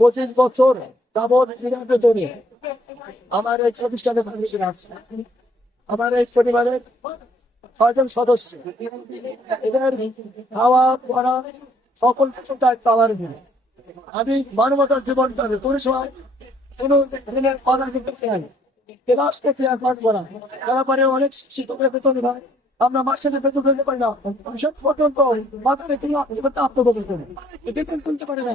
পঁচিশ বছর যাবৎ বিনা বেতনে আমার এই প্রতিষ্ঠানে আছে। আমার এই পরিবারের ছয়জন সদস্য? এদের খাওয়া, পড়া, সকল কিছু দায়িত্ব আমার। আমি মানবতার জীবন পাবে কোনো সময় কোনো ঋণের বাধা কিন্তু না? তারা পারে অনেক শিক্ষকের বেতন হয়। আমরা মাসের বেতন দিতে পারি না। পর্যন্ত মাথায় রেখে করতে আত্মগোপন করি। বেতন তুলতে পারে না।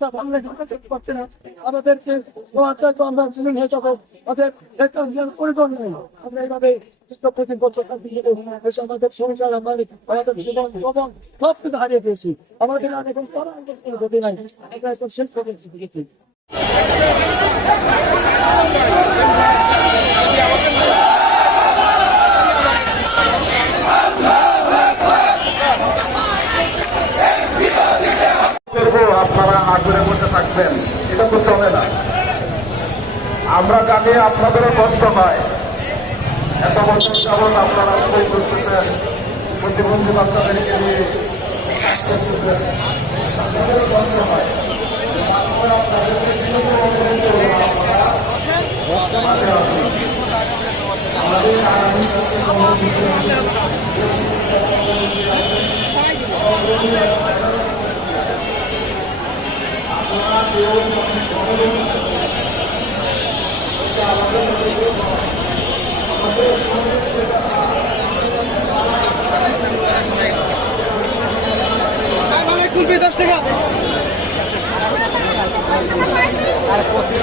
আপনারা বাংলা ভাষা না আমরা জীবন হয়ে যাব। ওদের আমাদের সংসার, আমাদের আমাদের জীবন জীবন সব কিছু হারিয়ে পেয়েছি আমাদের আর এখন কোনো নাই। করে দিয়েছি করব আপনারা আগ্রহের মধ্যে থাকবেন, এটা তো চলে না। আমরা জানি আপনাদেরও কষ্ট হয়। এত বছর যাবৎ আপনারা বই করতেছেন প্রতিবন্ধী বাচ্চাদেরকে নিয়ে আপনাদেরও কষ্ট তারপরে কুলপি দশ টাকা। আর পঁচিশ